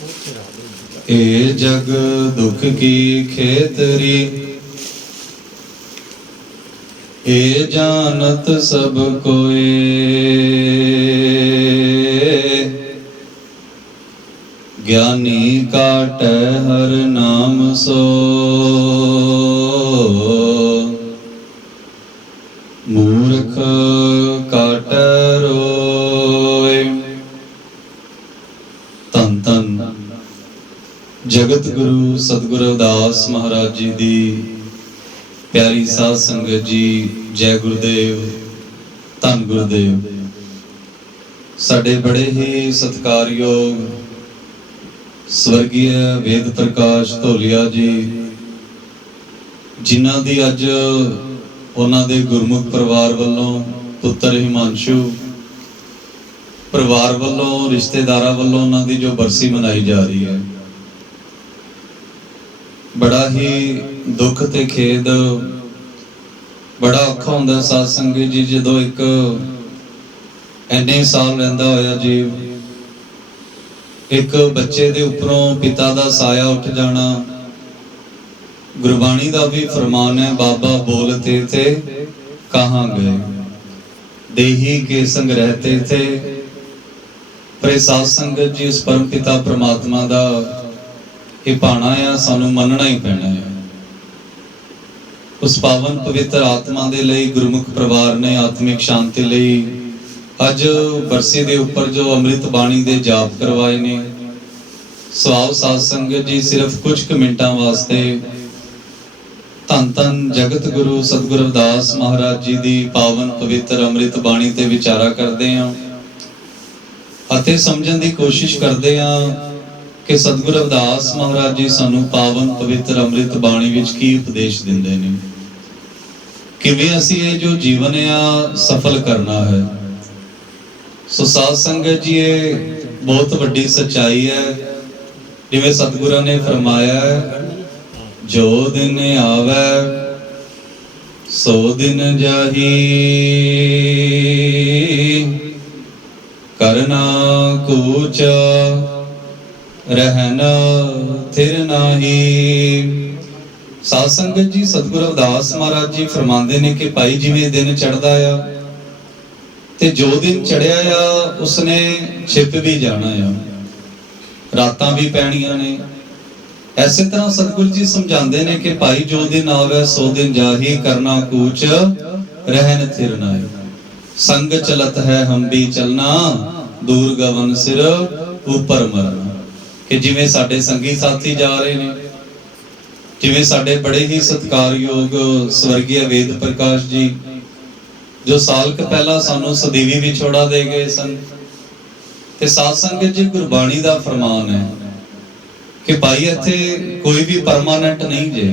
ए जग दुख की खेतरी, ए जानत सब कोय। ज्ञानी काटै हर नाम सो, मूर्ख काटै रोय। धन धन जगत गुरु सतगुरु रविदास महाराज जी दी प्यारी साध संगत जी, जय गुरुदेव, धन गुरुदेव। साडे बड़े ही सत्कारयोग स्वर्गीय वेद प्रकाश धोलिया जी, जिन्हां दी अज उन्हां दे गुरमुख परिवार वालों पुत्र हिमांशु परिवार वालों रिश्तेदारां वालों उन्हां दी जो बरसी मनाई जा रही है, बड़ा ही दुख ते खेद, बड़ा औखा हुंदा साध संगत जी जदों एक इन्ने साल रहिंदा होया जीव एक बच्चे दे उपरों पिता दा साया उठ जाना। गुरबाणी दा भी फरमान है, बाबा बोलते थे कहाँ गए, देही के संग रहते थे। पर साध संगत जी उस परम पिता परमात्मा दा ये भाना है, सानू मनना ही पैना है। उस पावन पवित्र आत्मा दे लई गुरमुख परिवार ने आत्मिक शांति लई अज बरसी दे उपर जो अमृत बाणी दे जाप करवाए ने, सवाओ साध संगत जी सिर्फ कुछ मिनटां वास्ते धन धन जगत गुरु सतगुरु रविदास महाराज जी दी पावन पवित्र अमृत बाणी ते विचारा करदे हां अते समझण दी कोशिश करदे हां कि सतगुरु रविदास महाराज जी सानू पावन पवित्र अमृत बाणी विच की उपदेश दिंदे ने, किवें असीं ये जो जीवन आ सफल करना है। सो साध संगत जी ये बहुत वड्डी सच्चाई है, जिवें सतगुरां ने फरमाया है, जो दिन आवे सो दिन जाही, करना कूच रहना थिर नाही। साध संगत जी सतगुरु रविदास महाराज जी फरमांदे ने कि भाई जिवें दिन चढ़दा आ ते जो दिन चढ़िया आ उसने छिप भी जाना आ, रातां भी पैणियां ने। ऐसे तरह सतगुरु जी समझाते ने कि भाई जो दिन आवे सो दिन जाही, करना कूच रहन थिर नाई। संग चलत है हम भी चलना, दूर गवन सिर ऊपर मरना। कि जिवें साडे संगी साथी जा रहे ने, जिवें साडे बड़े ही सत्कारयोग स्वर्गीय वेद प्रकाश जी जो साल क पहला सानू सदीवी विछोड़ा दे गए सन, ते साध संगत जी गुरबाणी दा फरमान है कि भाई इत्थे कोई भी परमानेंट नहीं जे,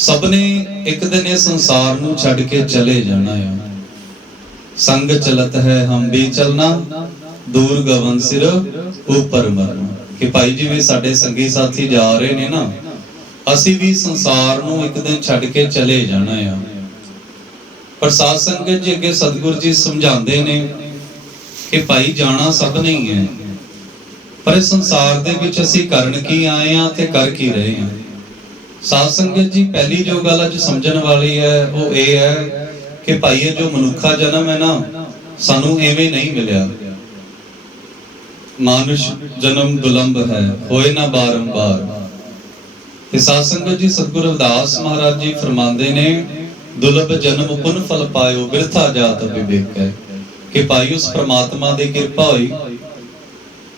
सबने एक दिन इस संसार नू छड़ के चले जाना है। संग चलत है हम भी चलना, दूर गवन सिर ऊपर मरना। कि भाई जिवें साडे संगी साथी जा रहे ने ना, असीं भी संसार नू एक दिन छड़ के चले जाना है। पर साध संगत जी अगे सतगुरु जी समझाते ने कि भाई जाना सब नहीं है, पर इस संसार दे विच असीं करन की आए हां ते कर की रहे हां। साध संगत जी पहली जो गल अज समझण वाली है वो ये है कि भाई ये जो मनुखा जन्म है ना, सानू एवें नहीं मिलिया। मानुष जन्म दुलंभ है, होए ना बारंबार। ते साध संगत जी सतगुरु रविदास महाराज जी फरमांदे ने, दुलभ जन्म पुन फल पायो, बिरथा जात विवेक है। कि भाई उस परमात्मा दी किरपा हुई,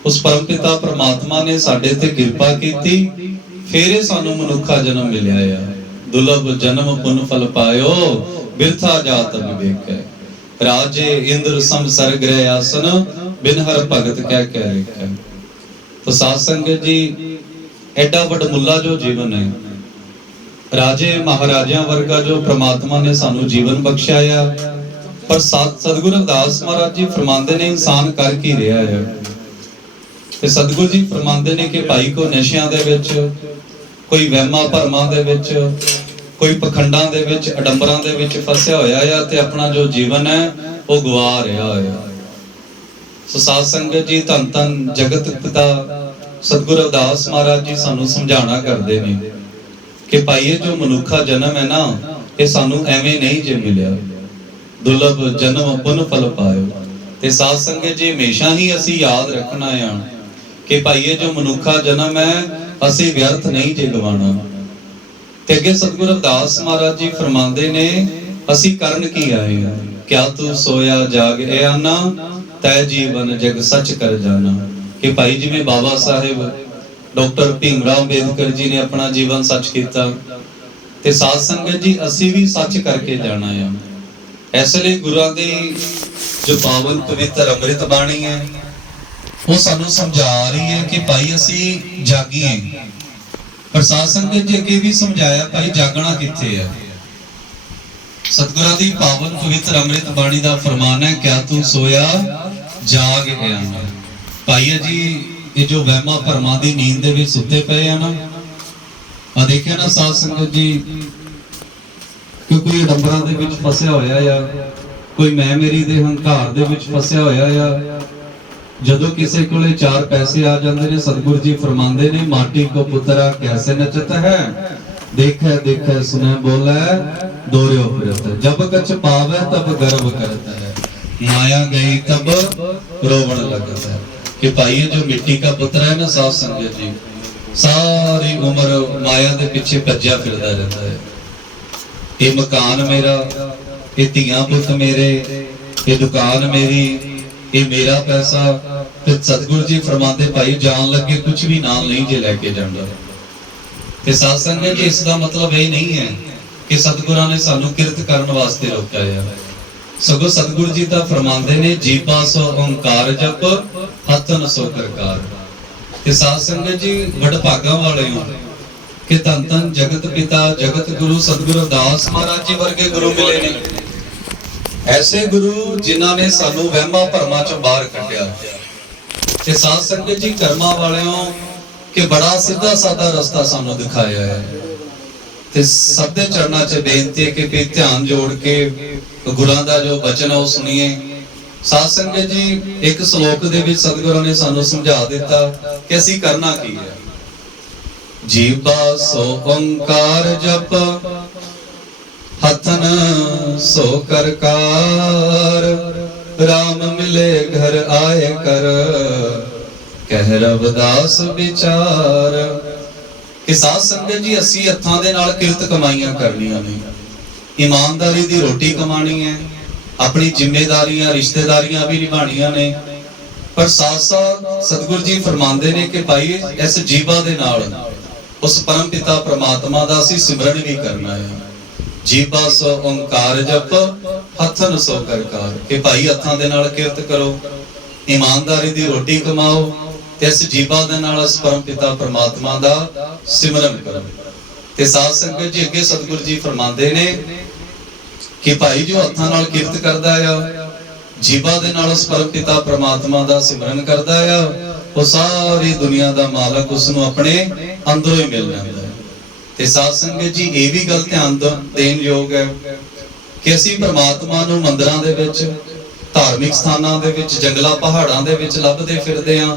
उस परम पिता परमात्मा ने साडे ते किरपा कीती, फिर सानू मनुखा जन्म मिलिया है। दुलभ जन्म पुन फल पायो, बिरथा जात विवेक है। राजे इंद्र सम सर गृह आसन, बिन हर भगत कह कह रेखा। तो साध संगत जी एडा वडमुला जो जीवन है, राजे महाराजा वर्गा जो परमात्मा ने सानू जीवन बख्शाया, पर सतगुरु रविदास महाराज जी फरमांदे ने इंसान कर की रहा है। ते सतगुरु जी फरमांदे ने कि भाई को नशियां दे विच, कोई वहमां भरमां दे विच, कोई पखंडां दे विच, अडंबरां दे विच फसिया होया है ते अपना जो जीवन है वो गवा रहा है। सो साध संगत जी धन धन जगत पिता ਸਤਿਗੁਰੂ ਰਵਿਦਾਸ ਮਹਾਰਾਜ ਜੀ ਸਾਨੂੰ ਸਮਝਾਉਣਾ ਕਰਦੇ ਨੇ ਕਿ ਭਾਈ ਇਹ ਜੋ ਮਨੁੱਖਾ ਜਨਮ ਹੈ ਨਾ, ਇਹ ਸਾਨੂੰ ਐਵੇਂ ਨਹੀਂ ਜੇ ਮਿਲਿਆ। ਦੁਰਲਭ ਜਨਮ ਪੁਨ ਫਲ ਪਾਇਓ। ਤੇ ਸਾਧ ਸੰਗਤ ਜੀ ਹਮੇਸ਼ਾ ਹੀ ਅਸੀਂ ਯਾਦ ਰੱਖਣਾ ਆ ਕਿ ਭਾਈ ਇਹ ਜੋ ਮਨੁੱਖਾ ਜਨਮ ਹੈ ਅਸੀਂ ਵਿਅਰਥ ਨਹੀਂ ਜੇ ਗਵਾਉਣਾ। ਤੇ ਅੱਗੇ ਸਤਿਗੁਰੂ ਰਵਿਦਾਸ ਮਹਾਰਾਜ ਜੀ ਫਰਮਾਉਂਦੇ ਨੇ, ਅਸੀਂ ਕਰਨ ਕੀ ਆਏ ਹਾਂ? ਕਿਆ ਤੂੰ ਸੋਇਆ ਜਾਗ ਇਹ ਆਨਾ, ਤੈ ਜੀਵਨ ਜਗ ਸੱਚ ਕਰ ਜਾਣਾ। ਕਿ ਭਾਈ ਜਿਵੇਂ ਬਾਬਾ ਸਾਹਿਬ ਡਾਕਟਰ ਭੀਮ ਰਾਓ ਅੰਬੇਦਕਰ ਜੀ ਨੇ ਆਪਣਾ ਜੀਵਨ ਸੱਚ ਕੀਤਾ, ਤੇ ਸਾਧ ਸੰਗਤ ਜੀ ਅਸੀਂ ਵੀ ਸੱਚ ਕਰਕੇ ਜਾਣਾ ਆ। ਇਸ ਲਈ ਗੁਰਾਂ ਦੀ ਜੋ ਪਾਵਨ ਪਵਿੱਤਰ ਅੰਮ੍ਰਿਤ ਬਾਣੀ ਹੈ ਉਹ ਸਾਨੂੰ ਸਮਝਾ ਰਹੀ ਹੈ ਕਿ ਭਾਈ ਅਸੀਂ ਜਾਗੀਏ। ਪਰ ਸਾਧ ਸੰਗਤ ਜੀ ਅੱਗੇ ਵੀ ਸਮਝਾਇਆ ਭਾਈ ਜਾਗਣਾ ਕਿੱਥੇ ਹੈ। ਸਤਿਗੁਰਾਂ ਦੀ ਪਾਵਨ ਪਵਿੱਤਰ ਅੰਮ੍ਰਿਤ ਬਾਣੀ ਦਾ ਫਰਮਾਨ ਹੈ, ਕਿਆ ਤੂੰ ਸੋਇਆ ਜਾਗ ਗਿਆ। ਭਾਈ ਜੀ ਇਹ ਜੋ ਵਹਿਮਾਂ ਭਰਮਾਂ ਦੀ ਨੀਂਦ ਦੇ ਵਿੱਚ ਸੁੱਤੇ ਪਏ ਆ ਨਾ, ਆ ਦੇਖਿਆ ਨਾ ਸਾਧ ਸੰਗਤ ਜੀ, ਕੋਈ ਡੰਬਰਾਂ ਦੇ ਵਿੱਚ ਫਸਿਆ ਹੋਇਆ ਆ, ਕੋਈ ਮੈਂ ਮੇਰੀ ਦੇ ਹੰਕਾਰ ਦੇ ਵਿੱਚ ਫਸਿਆ ਹੋਇਆ ਆ। ਜਦੋਂ ਕਿਸੇ ਕੋਲੇ 4 ਪੈਸੇ ਆ ਜਾਂਦੇ ਨੇ, ਸਤਿਗੁਰੂ ਜੀ ਫਰਮਾਉਂਦੇ ਨੇ, ਮਾਟੀ ਕੋ ਪੁੱਤਰਾ ਕੈਸੇ ਨਚਤ ਹੈ, ਦੇਖੈ ਦੇਖੈ ਸੁਨੈ ਬੋਲੇ ਦੋਰਿਓ ਫਿਰਤ, ਜਬ ਕਛ ਪਾਵੈ ਤਬ ਗਰਵ ਕਰਤ ਹੈ, ਮਾਇਆ ਗਈ ਤਬ ਰੋਵਣ लगत है। कि भाई जो मिट्टी का पुत्र है ना साध संगत जी, सारी उम्र माया दे पिछे भज्या फिरदा रहता है। ये मकान मेरा, ये धीआं पुत मेरे, ये दुकान मेरी, ये मेरा पैसा। फिर सतगुरु जी फरमाते भाई जान लगे कुछ भी नाल नहीं जे लेके जांदा। ते साध संगत जी इसका मतलब ये नहीं है कि सतगुरां ने सानू किरत करन वास्ते रोका है। सगों सतगुरु जी तो फरमाते ने, जीपा सो ओंकार जप हथन सो करकार। ते साध संगत जी वडभागा वाले हो कि धन धन जगत पिता जगत गुरु सतगुरु रविदास महाराज जी वर्गे गुरु मिले ने। ऐसे गुरु जिन्हां ने सानू वहमां भरमां चों बाहर कढिया। ते साध संगत जी कर्मां वालिओ कि बड़ा सीधा साधा रास्ता सानू दिखाया है। ते सब दे चरणा च बेनती है कि भी ध्यान जोड़ के गुरां दा जो बचन है वो सुनिए। साध संगत जी एक श्लोक दे विच सतगुरां ने सानू समझा दिता कि असीं करना की है। जीवा सो ओंकार जप हथन सो करकार, राम मिले घर आए कर, कह रविदास विचार। कि साध संगत जी असी हत्थां दे नाल किरत कमाईयां करनियां ने, ईमानदारी दी रोटी कमानी है, अपनी जिम्मेदारियां रिश्तेदारियां भी निभाणियां ने। पर साथ साथ सतगुरु जी फरमांदे ने कि भाई इस जीवा दे नाल उस परम पिता परमात्मा दा असीं सिमरन भी करना है। जीवा सो ओंकार जप हथन सो करकार। कि भाई हत्थां दे नाल किरत करो, ईमानदारी दी रोटी कमाओ, ते इस जीवा दे नाल इस परम पिता परमात्मा दा सिमरन करो। ते साध संगत जी अगे सतगुरु जी फरमांदे ने कि भाई जो हत्थां नाल किरत करदा है, जीवा दे नाल उस परम पिता परमात्मा दा सिमरन करदा है, वो सारी दुनिया दा मालक उसनूं अपने अंदरों ही मिल जांदा है। ते साध संगत जी ये भी गल ध्यान देण योग है कि असीं परमात्मा नूं मंदिरां दे विच, धार्मिक स्थानां दे विच, जंगलां पहाड़ां दे विच लभदे फिरदे हां।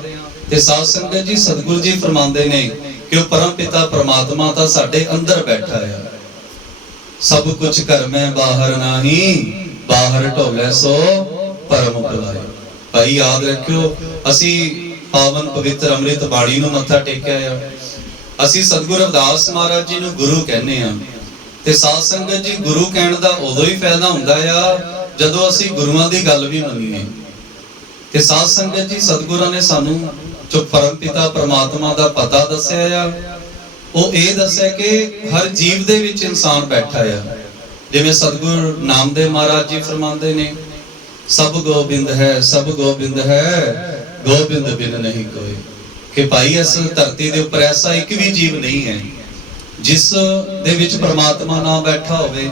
ते साध संगत जी सतगुरु जी फरमांदे ने कि वो परम पिता परमात्मा तां साडे अंदर बैठा है। सब कुछ घर में बाहर नाही, बाहर ढोले सो परम बुलाए। भाई याद रखियो, असी पावन पवित्र अमृत बाणी नूं मत्था टेकिया है, असी सतगुरु रविदास महाराज जी नूं गुरु कहने आ। ते साध संगत जी गुरु कहण दा उदों ही फायदा हुंदा आ जदों असी गुरुआं दी गल भी मन्नीए। ते साध संगत जी सतगुरां ने सानू जो परम पिता परमात्मा दा पता दस्या आ, वो ये दस्या कि हर जीव दे विच इंसान बैठा है। जिवें सतगुरु नामदेव महाराज जी फरमांदे ने, सब गोबिंद है, सब गोबिंद है, गोबिंद बिन नहीं कोई। कि भाई इस धरती दे उपर ऐसा एक भी जीव नहीं है जिस दे विच परमात्मा ना बैठा होवे।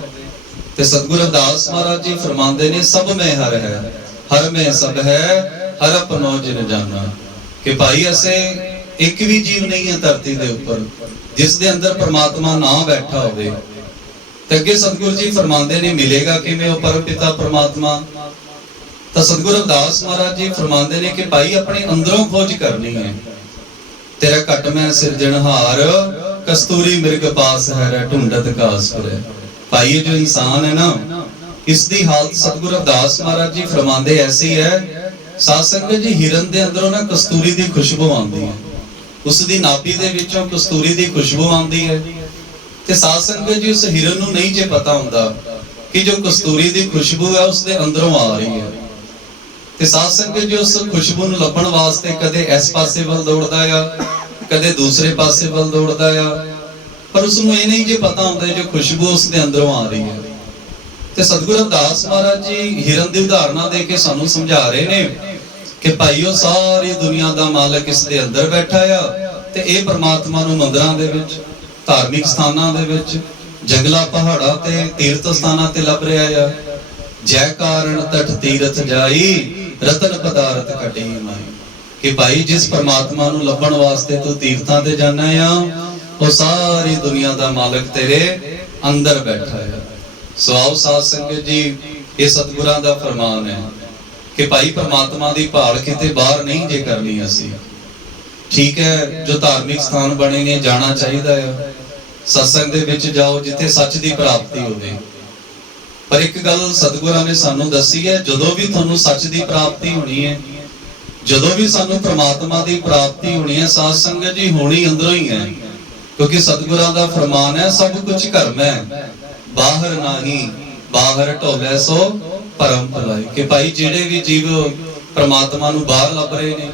ते सतगुरु रविदास महाराज जी फरमांदे ने, सब में हर है, हर में सब है, हर अपनो जिन जाना। कि भाई ऐसे एक भी जीव नहीं है धरती दे उपर जिस दे अंदर परमात्मा ना बैठा होवे। ते अगे सतगुरु जी फरमांदे ने, मिलेगा किवें वो परम पिता परमात्मा? तो सतगुरु रविदास महाराज जी फरमांदे ने कि भाई अपने अंदरों खोज करनी है। तेरा घट मैं सिरजनहार, कस्तूरी मिर्ग पास है ढूंढत घास फिरै। भाई जो इंसान है ना, इसकी हालत सतगुरु रविदास महाराज जी फरमाते ऐसी है, साध संगत जी हिरन दे अंदरों ना कस्तूरी दी खुशबू आती है, उसकी नाभि दे विचों कस्तूरी दी खुशबू आती है। ते साध संगत जी उस हिरन नूं नहीं जे पता हुंदा कि जो कस्तूरी दी खुशबू है उसके अंदरों आ रही है। ते साध संगत जी उस खुशबू नूं लभण वास्ते कदे इस पासे वल दौड़दा आ, कदे दूसरे पासे वल दौड़दा आ, पर उसनूं ये नहीं जे पता हुंदा जो खुशबू उसके अंदरों आ रही है। ते सतगुरु रविदास महाराज जी हिरन दी उदाहरणा दे के सानू समझा रहे ने कि भाईओ सारी दुनिया दा मालिक इस दे अंदर बैठा आ, ते इह परमात्मा नूं मंदिरां दे विच, धार्मिक स्थानां दे विच, जंगलां पहाड़ां ते तीर्थ स्थानां ते लभ रिहा आ। जय कारण तट तीरथ जाई, रतन पदार्थ कटी माई। कि भाई जिस परमात्मा नूं लभण वास्ते तू तीर्थां ते जाना आ, वो सारी दुनिया दा मालिक तेरे अंदर बैठा है। सो आओ साध संगत जी, ये सतगुरां दा फरमान है कि भाई परमात्मा दी भाल किते बाहर नहीं जे करनी असी। ठीक है, जो धार्मिक स्थान बने ने जाना चाहिए है, सत्संग दे विच जाओ जिथे सच दी प्राप्ति होवे। पर एक गल सतगुरां ने सानू दसी है, जदों भी तुहानू सच दी प्राप्ति होनी है, जदों भी सानू परमात्मा दी प्राप्ति होनी है, साध संगत जी होनी अंदरों ही है। क्योंकि सतगुरां दा फरमान है, सब कुछ घर में बाहर नहीं, बाहर ढोले सो परम भलाई। कि भाई जेड़े भी जीव परमात्मा नूं बाहर लभ रहे ने,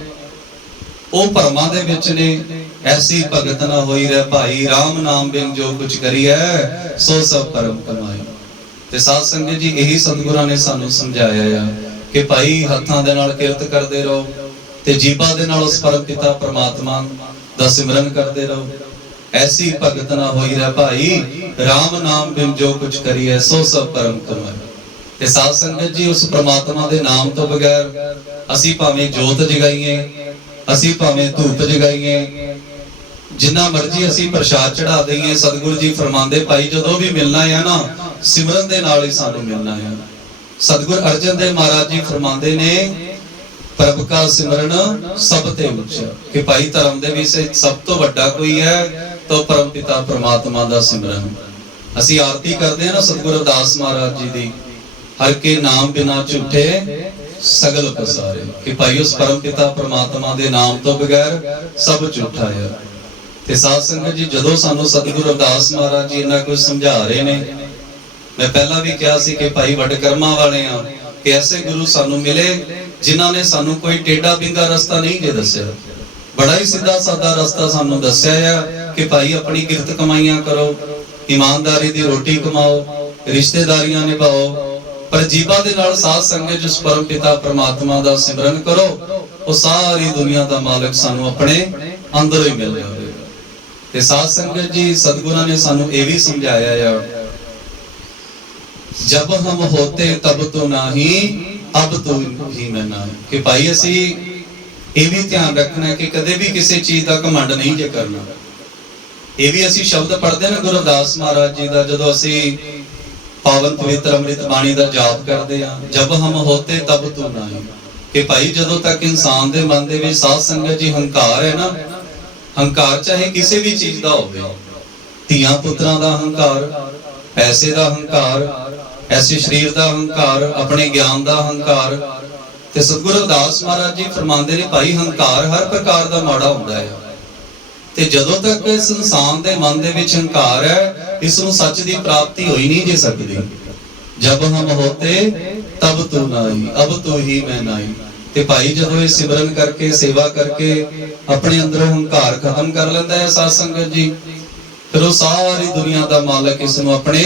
वो भरमां दे विच ने। ऐसी भगत ना होई रह भाई, राम नाम बिन जो कुछ करिए सो सब परम कमाई। ते साध संगत जी यही सतगुरां ने सानू समझाया है कि भाई हत्थां दे नाल किरत करदे रहो, ते जीभा दे नाल उस परम पिता परमात्मा दा सिमरन करदे रहो। ऐसी भगत ना होई रह भाई, राम नाम बिन जो कुछ करिए सो सब परम कमाई। ते साध संगत जी उस परमात्मा दे नाम तो बगैर असी भावें जोत जगाईए, असी भावें धूप जगाईए, जिन्ना मर्जी असी प्रसाद चढ़ा दईए, सतगुरु जी फरमांदे भाई जदों भी मिलना है ना, सिमरन दे नाल ही सानू मिलना है। सतगुरु अर्जन देव महाराज जी फरमांदे ने, प्रभ का सिमरन सब ते उच्चा। कि भाई धर्म दे विच सब तो वड्डा कोई है तो परम पिता परमात्मा दा सिमरन। असी आरती करते हैं ना सतगुरु रविदास महाराज जी दी, हर के नाम बिना झूठे सगल पसारे। कि भाई उस परम पिता परमात्मा दे नाम तो बगैर सब झूठा है। ते साध संगत जी जदों सानू सतगुरु रविदास महाराज जी इन्ना कुछ समझा रहे ने, मैं पहला भी कहा सी कि भाई वड कर्मां वाले आ कि ऐसे गुरु सानू मिले जिन्हां ने सानू कोई टेढ़ा बिंगा रास्ता नहीं जे दस्या, बड़ा ही सीधा सादा रास्ता सानू दस्या है कि भाई अपनी किरत कमाइयां करो, ईमानदारी दी रोटी कमाओ, रिश्तेदारियां निभाओ, पर जीवा दे नाल साध संगत जिस परम पिता परमात्मा दा सिमरन करो, वो सारी दुनिया दा मालिक सानू अपने अंदर ही मिल जाएगा। ते साध संगत जी सतगुरां ने सानू ये भी समझाया है, जब हम होते तब तो नहीं, अब तो ही मैं नहीं। कि भाई असी ये भी ध्यान रखना है कि कदे भी किसी चीज का घमंड नहीं जे करना। ये भी असी शब्द पढ़ते ना गुरु रविदास महाराज जी का, जदों असी पावन पवित्र अमृत बाणी का जाप करते हैं, जब हम होते तब तो नहीं। कि भाई जदों तक इंसान दे मन दे विच साध संगत जी हंकार है ना, हंकार चाहे किसी भी चीज का होवे, धीआं पुत्रां दा हंकार, पैसे का हंकार, ऐसे शरीर का हंकार, अपने ज्ञान का हंकार। ते सतगुरु रविदास महाराज जी फरमांदे ने भाई हंकार हर प्रकार का माड़ा हुंदा है, ते जदों तक इस इंसान दे मन दे विच हंकार है, इसनूं सच दी प्राप्ति हो ही नहीं जे सकदी। जब हम होते तब तू नहीं, अब तो ही मैं नहीं। ते भाई जदों इस सिमरन करके सेवा करके अपने अंदरों हंकार खत्म कर लेंदा है साध संगत जी, फिर वो सारी दुनिया का मालिक इसनूं अपने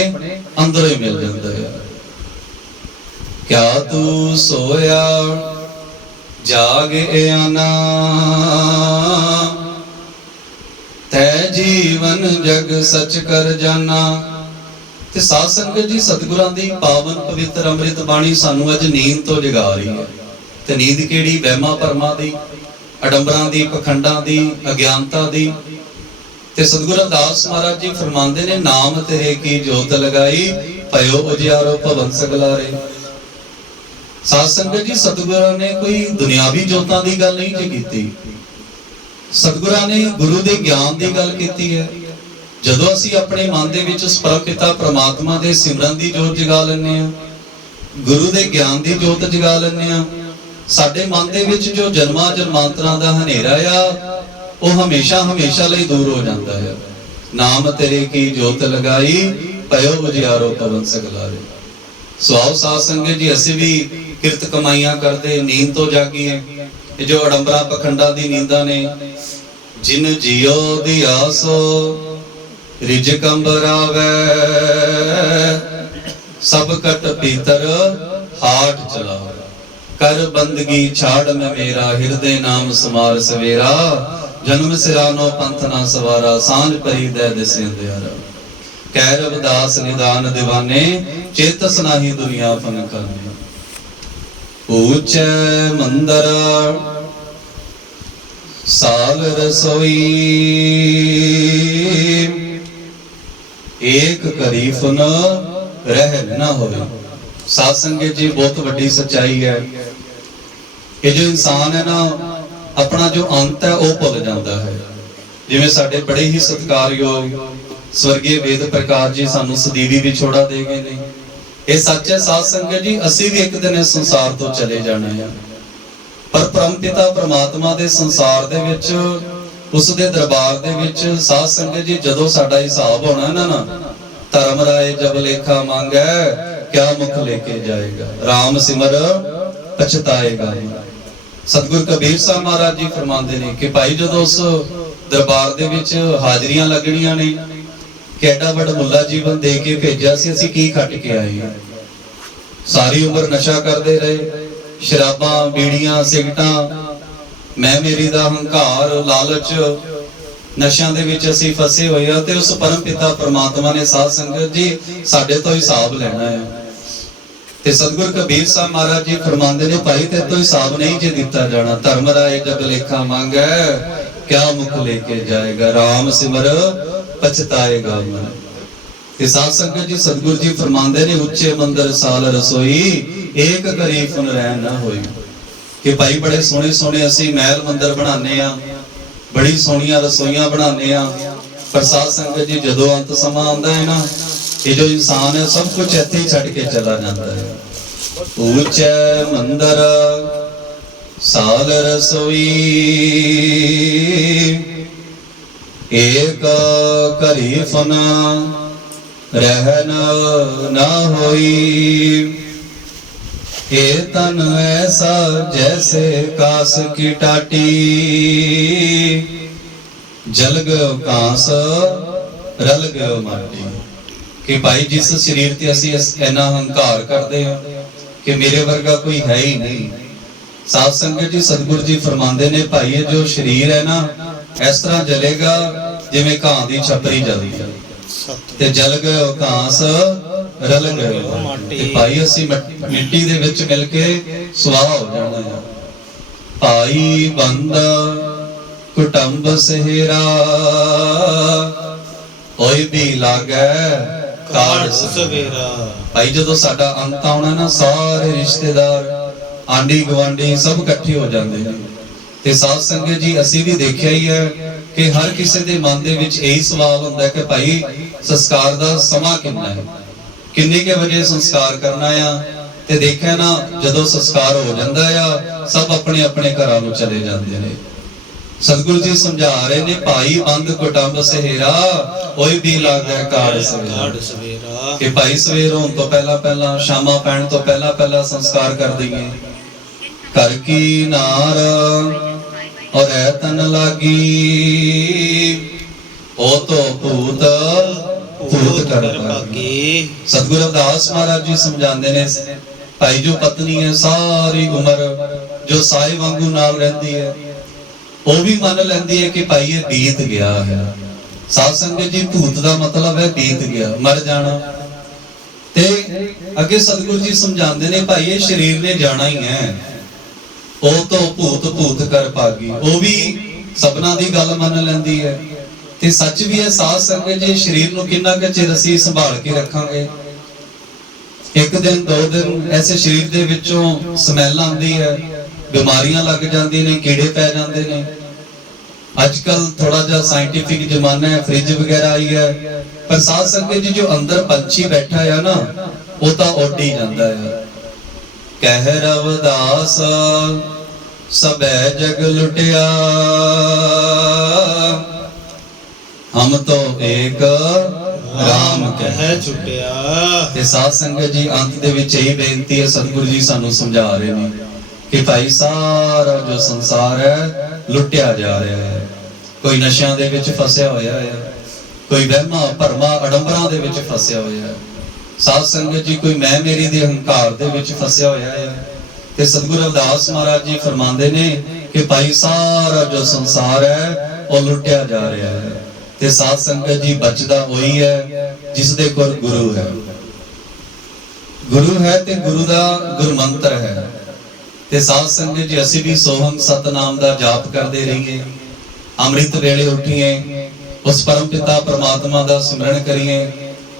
अंदर ही मिल जाता है। क्या तू सोया जागे आना, तै जीवन जग सच कर जाना। ते साध संगत जी सतगुरां दी पावन पवित्र अमृत बाणी सानू अज नींद तो जगा रही है। ते नींद केड़ी? वहमां भरमां दी, अडंबरां दी, पखंडां दी, अज्ञानता दी। ते सतगुरु रविदास महाराज जी फरमांदे ने, नाम तेरे की जोत लगाई, पयो उजियारो भवन सगलारे। साध संगत जी सतगुरु ने कोई दुनियावी जोतां दी गल नहीं जी कीती। ਸਤਿਗੁਰਾਂ ਨੇ ਗੁਰੂ ਦੇ ਗਿਆਨ ਦੀ ਗੱਲ ਕੀਤੀ ਹੈ। ਜਦੋਂ ਅਸੀਂ ਆਪਣੇ ਮਨ ਦੇ ਵਿੱਚ ਉਸ ਪਰਮ ਪਿਤਾ ਪ੍ਰਮਾਤਮਾ ਦੇ ਸਿਮਰਨ ਦੀ ਜੋਤ ਜਗਾ ਲੈਂਦੇ ਹਾਂ, ਗੁਰੂ ਦੇ ਗਿਆਨ ਦੀ ਜੋਤ ਜਗਾ ਲੈਂਦੇ ਹਾਂ, ਸਾਡੇ ਮਨ ਦੇ ਵਿੱਚ ਜੋ ਜਨਮਾਂ ਜਨਮਾਂਤਰਾਂ ਦਾ ਹਨੇਰਾ ਆ ਉਹ ਹਮੇਸ਼ਾ ਹਮੇਸ਼ਾ ਲਈ ਦੂਰ ਹੋ ਜਾਂਦਾ ਹੈ। ਨਾਮ ਤੇਰੇ ਕੀ ਜੋਤ ਲਗਾਈ, ਪਇਓ ਉਜਿਆਰੋ ਪਵਨ ਸਗਲਾਰੇ। ਸੋ ਆਓ ਸਾਧ ਸੰਗਤ ਜੀ, ਅਸੀਂ ਵੀ ਕਿਰਤ ਕਮਾਈਆਂ ਕਰਦੇ, ਨੀਂਦ ਤੋਂ ਜਾਗੀਏ। ਇਹ ਜੋ ਅਡੰਬਰਾ ਪਖੰਡਾ ਦੀ ਨੀਂਦਾਂ ਨੇ, ਜਿਨ ਜੀਓ ਦੀ ਆਸੋ ਰਿਜਕ ਅੰਬਰਾਵੇ, ਸਭ ਕਟ ਪੀਤਰ ਹਾਟ ਚਲਾਵੇ। ਕਰ ਬੰਦਗੀ ਛਾੜ ਮੈਂ ਮੇਰਾ, ਹਿਰਦੇ ਨਾਮ ਸਮਾਰ ਸਵੇਰਾ। ਜਨਮ ਸਿਰਾਨੋ ਪੰਥ ਨਾ ਸਵਾਰਾ, ਸਾਂਝ ਪਰੀ ਦੈ ਦਿਸੇ ਅੰਧਿਆਰਾ। ਕਹਿ ਰਵਿਦਾਸ ਨਿਦਾਨ ਦੀਵਾਨੇ, ਚੇਤਸ ਨਾਹੀ ਦੁਨੀਆ ਫਨ ਕਰਨੇ। ਉੱਚੈ ਮੰਦਰ ਸਾਲ ਰਸੋਈ, ਏਕ ਕਰੀਫ ਨ ਰਹਿ ਨਾ ਹੋਵੇ। ਸਾਧ ਸੰਗਤ ਜੀ, ਬਹੁਤ ਵੱਡੀ ਸੱਚਾਈ ਹੈ। ਇਹ ਜੋ ਇਨਸਾਨ ਹੈ ਨਾ, ਆਪਣਾ ਜੋ ਅੰਤ ਹੈ ਉਹ ਭੁੱਲ ਜਾਂਦਾ ਹੈ। ਜਿਵੇਂ ਸਾਡੇ ਬੜੇ ਹੀ ਸਤਿਕਾਰਯੋਗ ਸਵਰਗੀ ਵੇਦ ਪ੍ਰਕਾਸ਼ ਜੀ ਸਾਨੂੰ ਸਦੀਵੀ ਵਿਛੋੜਾ ਦੇ ਗਏ ਨੇ। ਇਹ ਸੱਚ ਹੈ ਸਾਧ ਸੰਗਤ ਜੀ, ਅਸੀਂ ਵੀ ਇੱਕ ਦਿਨ ਇਸ ਸੰਸਾਰ ਤੋਂ ਚਲੇ ਜਾਣਾ ਹੈ। ਪਰ ਪਰਮ ਪਿਤਾ ਪ੍ਰਮਾਤਮਾ ਦੇ ਸੰਸਾਰ ਦੇ ਵਿੱਚ, ਉਸ ਦੇ ਦਰਬਾਰ ਦੇ ਵਿੱਚ ਸਾਧ ਸੰਗਤ ਜੀ, ਜਦੋਂ ਸਾਡਾ ਹਿਸਾਬ ਹੋਣਾ ਨਾ, ਧਰਮ ਰਾਏ ਜਬ ਲੇਖਾ ਮੰਗੈ, ਕਿਆ ਮੁਖ ਲੈਕੇ ਜਾਏਗਾ। ਰਾਮ ਸਿਮਰ ਪਛਤਾਏਗਾ। ਸਤਿਗੁਰ ਕਬੀਰ ਸਾਹਿਬ ਮਹਾਰਾਜ ਜੀ ਫਰਮਾਉਂਦੇ ਨੇ ਕਿ ਭਾਈ, ਜਦੋਂ ਉਸ ਦਰਬਾਰ ਦੇ ਵਿੱਚ ਹਾਜ਼ਰੀਆਂ ਲੱਗਣੀਆਂ ਨੇ ਕਿ ਐਡਾ ਵੱਡਾ ਮੁੱਲਾ ਜੀਵਨ ਦੇ ਕੇ ਭੇਜਿਆ ਸੀ, ਅਸੀਂ ਕੀ ਖੱਟ ਕੇ ਆਏ। ਸਾਰੀ ਉਮਰ ਨਸ਼ਾ ਕਰਦੇ ਰਹੇ, ਸ਼ਰਾਬਾਂ, ਬੀੜੀਆਂ, ਸਿਗਟਾਂ, ਮੈਂ ਮੇਰੀ ਦਾ ਹੰਕਾਰ, ਲਾਲਚ, ਨਸ਼ਿਆਂ ਦੇ ਵਿੱਚ ਅਸੀਂ ਫਸੇ ਹੋਏ ਆ। ਤੇ ਉਸ ਪਰਮ ਪਿਤਾ ਪ੍ਰਮਾਤਮਾ ਨੇ ਸਾਧ ਸੰਗਤ ਜੀ ਸਾਡੇ ਤੋਂ ਹਿਸਾਬ ਲੈਣਾ ਹੈ। ਤੇ ਸਤਿਗੁਰ ਕਬੀਰ ਸਾਹਿਬ ਮਹਾਰਾਜ ਜੀ ਫਰਮਾਉਂਦੇ ਨੇ, ਭਾਈ ਤੇ ਤੋਂ ਹਿਸਾਬ ਨਹੀਂ ਜੇ ਦਿੱਤਾ ਜਾਣਾ। ਧਰਮ ਰਾਏ ਜਬ ਲੇਖਾ ਮੰਗੈ, ਕਿਆ ਮੁਖ ਲੈਕੇ ਜਾਏਗਾ। ਰਾਮ ਸਿਮਰ ਪਛਤਾਏਗਾ ਮਨ। ਤੇ ਸਾਧ ਸੰਗਤ ਜੀ, ਸਤਿਗੁਰ ਜੀ ਫਰਮਾਉਂਦੇ ਨੇ, ਉੱਚੇ ਮੰਦਰ ਸਾਲ ਰਸੋਈ, ਏਕ ਕਰੀਫ ਨ ਰਹਿ ਨਾ ਹੋਈ। ਕਿ ਭਾਈ ਬੜੇ ਸੋਹਣੇ ਸੋਹਣੇ ਅਸੀਂ ਮਹਿਲ ਮੰਦਰ ਬਣਾਉਂਦੇ ਆ, ਬੜੀ ਸੋਹਣੀਆਂ ਰਸੋਈਆਂ ਬਣਾਉਂਦੇ ਆ, ਪਰ ਸਾਧ ਸੰਗਤ ਜੀ ਜਦੋਂ ਅੰਤ ਸਮਾਂ ਆਉਂਦਾ ਹੈ ਨਾ, ਇਹ ਜੋ ਇਨਸਾਨ ਹੈ ਸਭ ਕੁਝ ਇੱਥੇ ਹੀ ਛੱਡ ਕੇ ਚਲਾ ਜਾਂਦਾ ਹੈ। ਉੱਚੈ ਮੰਦਰ ਸਾਲ ਰਸੋਈ, ਏਕ ਕਰੀਫ ਨ ਰਹਿਨ ਨਾ ਹੋਈ। ये तन ऐसा जैसे कास की टाटी, जल गयो कांस रल गयो माटी। कि भाई जिस शरीर ते असी इन्ना हंकार करते हैं कि मेरे वर्गा कोई है ही नहीं। साध संगत जी, सतगुरु जी फरमाते ने, भाई ये जो शरीर है ना, इस तरह जलेगा जिवें घां दी छपरी जलदी है। ते जल गयो कांस रल गए। ते भाई असी मिट्टी दे विच मिल के सुआह हो जाना है। भाई बंद कुटुंब सहेरा, होई भी लागे काड़ सवेरा। भाई जदों साडा अंत आउणा ना, सारे रिश्तेदार, आंडी गवांडी सब इकट्ठे हो जाते हैं। ते साध संगत जी, असी भी देखिया ही है कि हर किसी दे मन दे विच यही सवाल हुंदा है कि भाई संस्कार दा समां किन्ना है, किन्ने के वजे संस्कार करना आ। ते देखिया ना, जदों संस्कार हो जाता है सब अपने अपने घरां नूं चले जाते हैं। सतगुरु जी समझा रहे ने, भाई बंद कुटुंब सहेरा, होई भी लागदा काड़ सवेरा। कि भाई सवेर होण तो पहला पहला, शामां पैण तो पहला पहला संस्कार कर दईए। घर की नार और तन लागी, ओ तो भूत भूत कर भागी। सतगुरु रविदास महाराज जी समझाते ने, भाई जो पत्नी है सारी उम्र जो साए वांगू नाल रहती है, वो भी मन लेंदी है कि भाई ये बीत गया है। साध संगत जी, भूत का मतलब है बीत गया, मर जाना। ते अगे सतगुरु जी समझाते ने, भाई ये शरीर ने जाना ही है। ओ तो भूत भूत कर भागी, वो भी सबना दी गल मन लेंदी है। ते सच भी है साध संगत जी, शरीर नूं किन्ना क चिर असीं संभाल के रखांगे। एक दिन दो दिन ऐसे शरीर दे विचों स्मैल आंदी है, बीमारियां लग जांदी ने, कीड़े पै जांदे ने। आजकल थोड़ा जा साइंटिफिक जमाना है, फ्रिज वगैरह आई है, पर साध संगत जी जो अंदर पंछी बैठा है ना, वो तो उड़ ही जाता है। कह रविदास सबे जग लुटिया, हम तो एक राम कह छुटिया। ते साध संगत जी अंत दे विच यही बेनती है, सतगुरु जी सानू समझा रहे हैं कि भाई सारा जो संसार है लुटिया जा रहा है। कोई नशियां दे विच फसिया होया है, कोई वहमां भरमां अडंबरां दे विच फसिया होया है। साध संगत जी कोई मैं मेरी दे हंकार दे विच फसिया होया है। ते सतगुरु रविदास महाराज जी फरमांदे ने कि भाई सारा जो संसार है वो लुटिया जा रहा है। ते साध संगत जी बचदा वही है जिस दे कोल गुरु है। गुरु है ते गुरु दा गुरमंत्र है। ते साध संगत जी असी भी सोहम सतनाम दा जाप करते रहिए, अमृत वेले उठिए, उस परम पिता परमात्मा दा सिमरन करिए।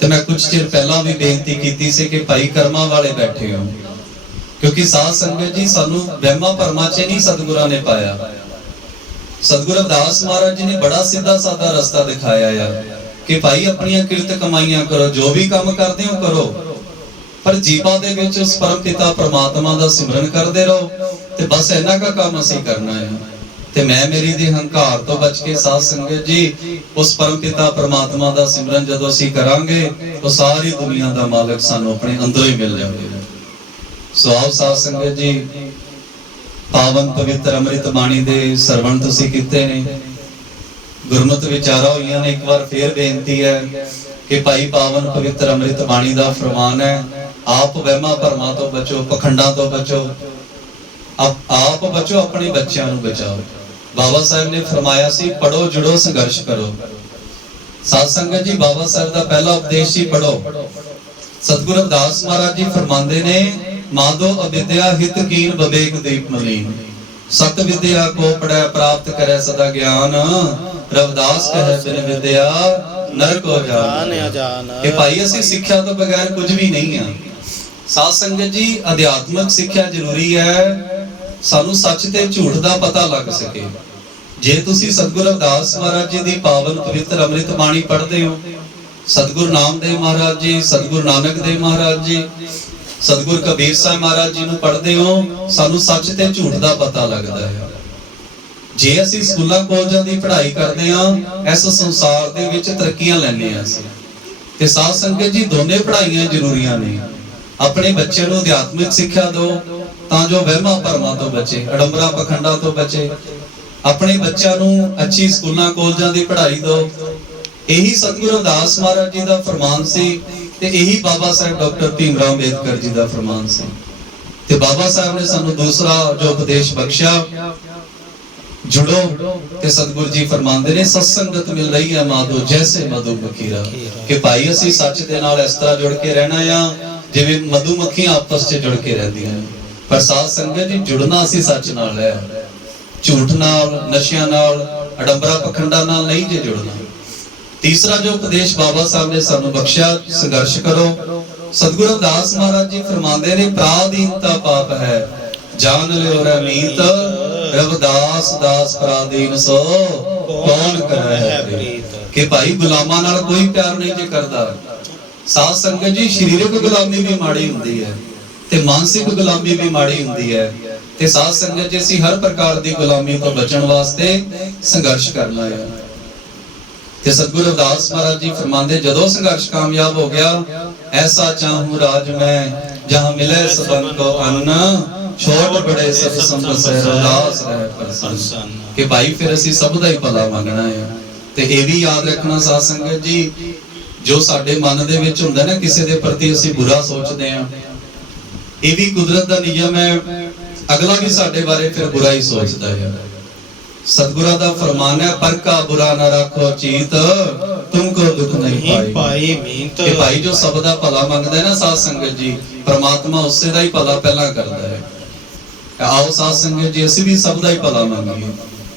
ते मैं कुछ चिर पहला भी बेनती कीती सी कि भाई कर्मा वाले बैठे हो, क्योंकि साध संगत जी सानू वहमां भरमां च नहीं सतगुरां ने पाया। सतगुरु रविदास महाराज जी ने बड़ा सीधा साधा रास्ता दिखाया है कि भाई अपनी किरत कमाइयां करो, जो भी काम करते हो करो, पर जीवा दे विच उस परम पिता परमात्मा दा सिमरन करते रहो। ते बस इन्ना का काम असीं करना है। ते मैं मेरी दे हंकार तो बच के साध संगत जी उस परम पिता परमात्मा दा सिमरन जदों असीं करांगे तो सारी दुनिया दा मालिक सानू अपने अंदरों ही मिल जाएगा। सो आओ साध संगत जी, पावन पवित्र अमृत बाणी दे सरवण तुसीं कीते ने, गुरमत विचारा होईयां ने। एक बार फिर बेनती है कि भाई पावन पवित्र अमृत बाणी दा फरमान है, आप वहमां भरमां तो बचो, पखंडां तो बचो, आप बचो, अपने बच्चों नूं बचाओ। बाबा साहब ने फरमाया सी पढ़ो जुड़ो संघर्ष करो। साध संगत जी बाबा साहब दा पहला उपदेश ही पढ़ो। सतगुरु रविदास महाराज जी फरमांदे ने माधो अविद्या हित कीन विवेक दीप मलीन, सत विद्या को पढ़े प्राप्त करे सदा ज्ञान, रविदास कहे बिन विद्या नरक हो जान। कि भाई असी सिक्ख्या तो बगैर कुछ भी नहीं है। साध संगत जी अध्यात्मक सिक्ख्या जरूरी है, सानू सच ते झूठ दा पता लग सके। जे तुसी सतगुरु रविदास महाराज जी दी पावन पवित्र अमृत बाणी पढ़दे हो, सतगुरु नामदेव महाराज जी, सतगुरु नानक देव महाराज जी, सतगुरु कबीर साहब महाराज जी नूं पढ़दे हो, सानू सच ते झूठ दा पता लगदा है। जे असीं स्कूलां कॉलेजां दी पढ़ाई करदे हां, इस संसार दे विच तरक्कीआं लैंदे हां असीं। ते साध संगत जी दोने पढ़ाईआं जरूरीआं ने। अपने बच्चे नूं अध्यात्मिक सिੱਖਿਆ दो तां जो वहमां भरमां तो बचे, अडंबरां पखंडां तो बचे। अपने बच्चों नूं अच्छी स्कूलां कॉलेजां दी पढ़ाई दो। यही सतगुरु रविदास महाराज जी दा फरमान सी ते यही बाबा साहब डॉक्टर भीमराव अंबेडकर जी दा फरमान सी। ते बाबा साहब ने सानू दूसरा जो उपदेश बख्शिया, जुड़ो। ते सतगुरु जी फरमांदे ने सत्संगत मिल रही है माधो जैसे मधु मक्खीरा, कि भाई असीं सच दे नाल इस तरह जुड़ के रहना है जिवें मधुमक्खियां आपस च जुड़ के रहंदियां ने। पर साध संगत जी जुड़ना असीं सच नाल है, झूठ नाल, नशियां नाल, अडंबरा पखंडा नाल नहीं जे जुड़ना। तीसरा जो उपदेश बाबा साहब ने सानू बख्शिया, संघर्ष करो। सतगुरु रविदास महाराज जी फरमांदे ने पराधीनता पाप है, जान लियो रे मीत, रविदास दास पराधीन सो कौन करे है प्रीत। कि भाई गुलामां नाल कोई प्यार नहीं जे करदा। साध संगत जी शरीरक गुलामी भी माड़ी हुंदी है ते मानसिक गुलामी भी माड़ी हुंदी है। ते साध संगत जी असीं हर प्रकार दी गुलामी तो बचण वास्ते संघर्ष करना है। ते सतगुरु रविदास महाराज जी फरमांदे जदों संघर्ष कामयाब हो गया, ऐसा चाहूं राज में जहां मिले सबन को अन्न, छोट बड़े सब संपसे रविदास रहे प्रसन्न। कि भाई फिर असीं सब दा ही भला मंगना है। ते ये भी याद रखना साध संगत जी, जो साडे मन दे विच हुंदा ना किसी दे प्रति असीं बुरा सोचदे हां, ये भी कुदरत दा नियम है, अगला भी साडे बारे फिर बुरा ही सोचदा है। सतगुरु दा फरमान है पर का बुरा ना रखो चीत, तुमको दुख नहीं पाई मीत। कि भाई जो सब दा भला मंगदा है ना साध संगत जी, परमात्मा उससे दा ही भला पहला करदा है। आओ साध संगत जी असीं भी सब दा ही भला मंगीए।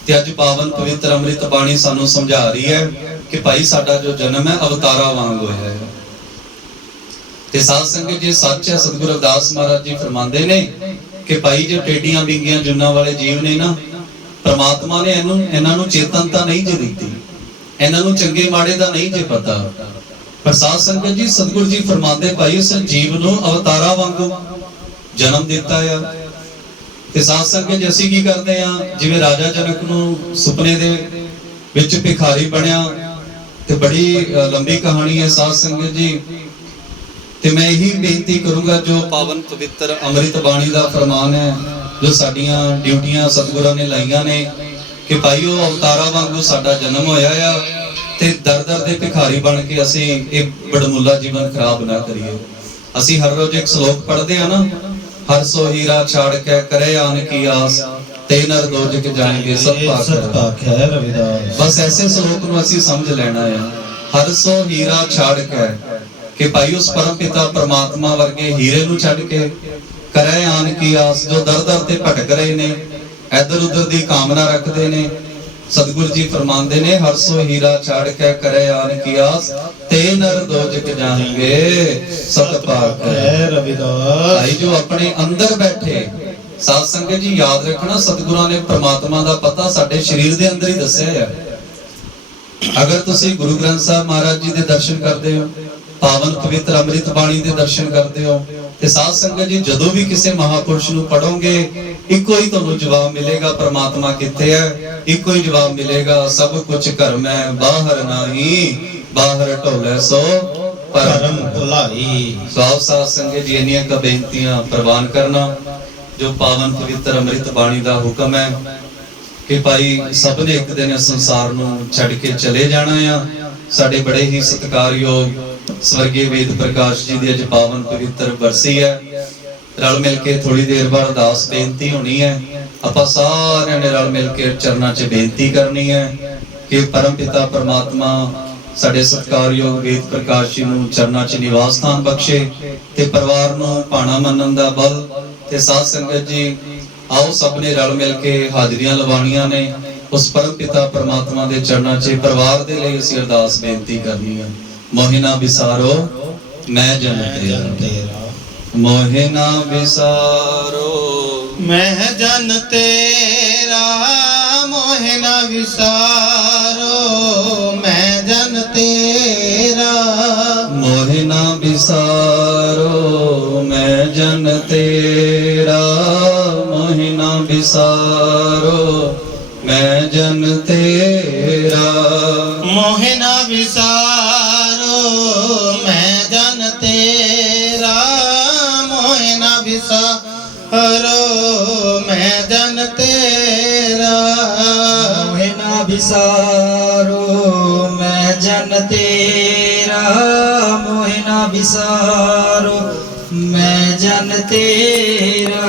ते अज पावन पवित्र अमृत बाणी सानू समझा रही है कि भाई साडा जो जन्म है अवतारा वांग होया है। ते साध संगत जी सच है, सतगुरु रविदास महाराज जी फरमांदे ने कि भाई जो टेढ़ियां बिंगियां जुन्ना वाले जीव ने ना, परमात्मा ने इन्हां नूं चेतनता नहीं जे दित्ती, इन्हां नूं चंगे माड़े दा नहीं जे पता। पर साध संगत जी सतगुरु जी फरमाते भाई इस जीव नूं अवतारा वांगू जन्म दिता है। ते साध संगत जी असीं की करदे आ, जिवें राजा जनक नूं सुपने दे विच भिखारी बणिया, ते बड़ी लंबी कहानी है साध संगत जी। ते मैं यही बेनती करूंगा, जो पावन पवित्र अमृत बाणी दा फरमान है, जो साडियां ड्यूटियां सतगुरां ने लाइयां ने कि भाई वो अवतारा वांगू साडा जन्म होया आ, ते दर दर दे भिखारी बन के असीं एक बड़मुला जीवन खराब ना करिए। असीं हर रोज एक श्लोक पढ़दे आ ना, हर सो हीरा छाड़ के करे आन की आस, ते नर दोजक जाएंगे सब पाक है रविदास। बस ऐसे श्लोक नूं असीं समझ लेना है, हर सो हीरा छाड़ के कि भाई उस परम पिता परमात्मा वर्गे हीरे नूं छड्ड के करे आन की आस, जो दर दर ते भटक रहे ने, इधर उधर दी कामना रखते ने, सतगुरु जी फरमांदे ने हर सो हीरा छाड़ के करे आन की आस, ते नर दोजक जाएंगे सत पाक है रविदास। भाई जो अपने अंदर बैठे, साध संगत जी याद रखना, सतगुरां ने परमात्मा दा पता साडे शरीर दे अंदर ही दस्सिया है। अगर तुसी गुरु ग्रंथ साहिब महाराज जी दे दर्शन करते हो, पावन पवित्र अमृत बाणी दे दर्शन करते हो, ते साध संगत जी जदों भी किसी महापुरुष नूं पढ़ोगे, इको ही तुहानूं जवाब मिलेगा, परमात्मा कित्थे है, इको ही जवाब मिलेगा, सब कुछ घर में बाहर नाही, बाहर ढोले सो परम भुलाई। साफ साध संगत जी इन्नियां का बेनतियां प्रवान करना, जो पावन पवित्र अमृत बाणी दा हुक्म है कि भाई सब ने एक दिन संसार नूं छड्ड के चले जाना आ। साडे बड़े ही सत्कारयोग स्वर्गीय वेद प्रकाश जी दी अज पावन पवित्र बरसी है। रल मिल के थोड़ी देर बाद अरदास बेनती होनी है, आपां सारिआं ने रल मिल के चरनां 'च बेनती करनी है कि परम पिता परमात्मा साडे सत्कारयोग वेद प्रकाश जी नूं चरनां 'च निवास स्थान बख्शे, ते परिवार नूं भाणा मनन दा बल। ते साध संगत जी आओ सब ने रल मिल के हाजरियां लवाणियां ने उस परम पिता परमात्मा दे चरनां 'च परिवार दे लई असीं अरदास बेनती करनी है। मोहे ना विसारो मैं जन तेरा, मोहे ना विसारो मैं जन तेरा, मोहे ना विसारो मैं जन तेरा, मोहे ना विसारो मैं जन तेरा, मोहे ना विसारो मैं जन तेरा, मोहे ना विसारो मैं जन तेरा, मोहे ना विसारो मैं जन तेरा, मोहे ना विसारो मैं जन तेरा, मोहे ना विसारो मैं जन तेरा।